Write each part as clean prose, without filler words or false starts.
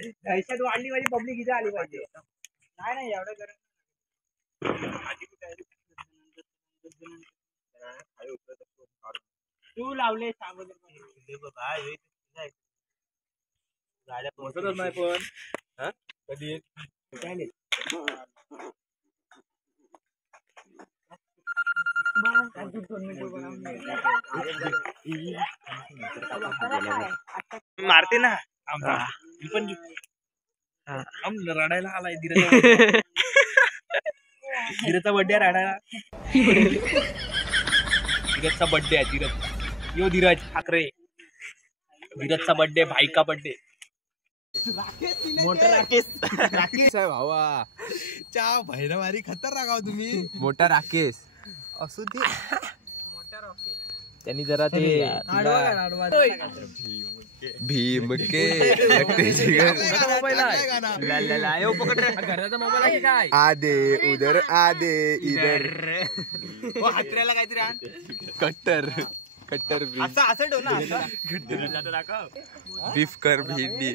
दहशत वाढली पाहिजे, पब्लिक इथे आली पाहिजे. नाही नाही एवढं करत तू लावले गाड्या पोहोचतच नाही पण कधी मारते ना पण रडायला आलाय धीरजचा बर्थडे रडायला. धीरजचा बर्थडे आहे. धीरज यो धीरज ठाकरे धीरजचा बर्थडे भाई का बर्थडे. मोठा राकेश भावा चा भैरवारी खतरनाक आहो तुम्ही. मोठा राकेश असू दे. मोठा राकेश त्यांनी जरा ते भीम के घराचा मोबाईल आहे काय. आदे उधर आदे इधर हातऱ्याला काहीतरी कट्टर कट्टर बीफ कर भेंडी.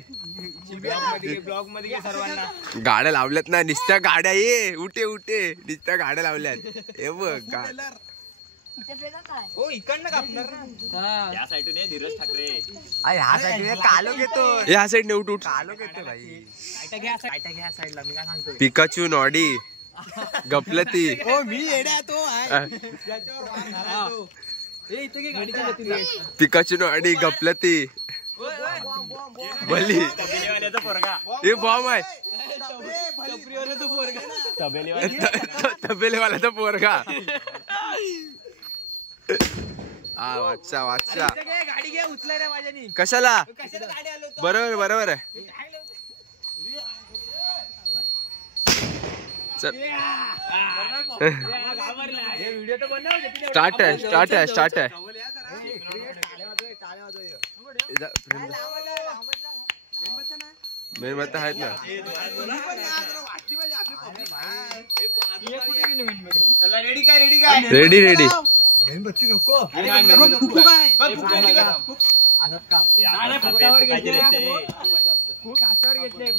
ब्लॉग मध्ये सर्वांना गाड्या लावल्यात ना निस्त्या गाड्या. ये उठे उठे निस्त्या गाड्या लावल्यात. हे बघ हो इकडनं कापणार ना या साईडने धीरज ठाकरे. ह्या साईड कालो घेतो. ह्या साईड ने उठ उठ कालो घेतो भाई. घ्या साईडला मी काय सांगतो. पिकाचू नॉडी गपलती. हो मी येड्या तो पिकाचू नॉडी गपलती भली. हे बॉम्ब आहे. तबेलेवाल्याचा पोरगा. वाचा वाचा गाडी घ्या उचलाय रे माझ्यानी. कशाला बरोबर बरोबर आहे. स्टार्ट आहे स्टार्ट आहे स्टार्ट आहे. मेहनत आहेत ना. रेडी रेडी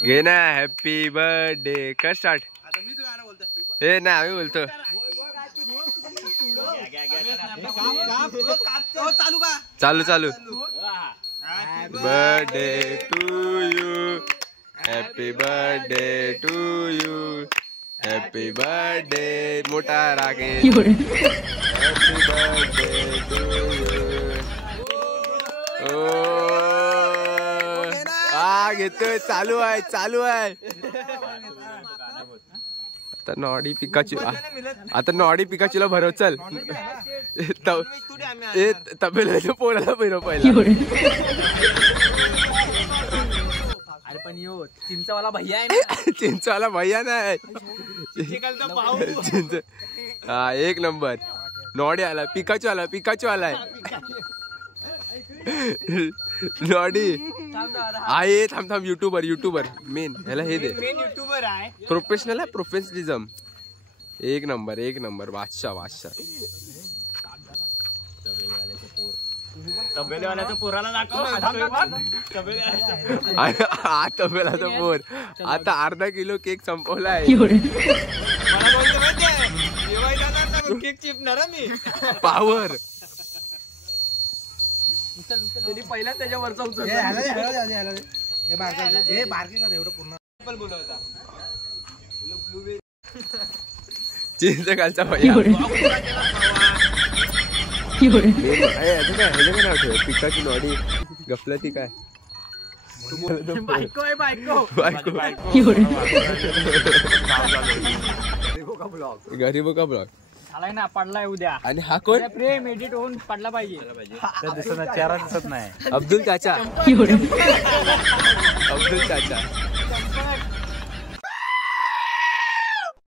घे ना. हॅपी बर्थडे कर स्टार्ट. हे ना आम्ही बोलतो चालू चालू. Birthday to you happy birthday to you happy birthday मोठा Rakesh. Happy birthday to you. घेतोय चालू आहे चालू आहे. आता नॉडी पिकाची आता नॉडी पिकाचीला भरव चल. तबेल्याच्या पोराला भरव पहिला. अरे पण यो चिंचवाला भैया आहे. चिंचवाला भैया नाही. चिंच हा एक नंबर. नॉडी आला पिकाचू आला पिकाचू आलाय. नॉडी आहे. थांब थांब युट्यूबर युट्यूबर मेन ह्याला हे दे. युट्यूबर आहे प्रोफेशनल आहे. प्रोफेशनलिझम एक नंबर एक नंबर. बादशाह बादशाह. तबेलेवाल्याचा पोराला दाखव. हा तबेलाचा पोर आता अर्धा किलो केक संपवलाय. केक चिपणार मी पावर. त्यांनी पहिला त्याच्यावरचा उचल. चिंच खालचा भैया. पिकाची नॉडी गपलती काय. बायको आहे बायको बायको गरीब का ब्लॉग झालाय ना. पडलाय उद्या. आणि हा कोण प्रेम एडिट होऊन पडला पाहिजे. चेहरा दिसत नाही. अब्दुल चाचा. अब्दुल चाचा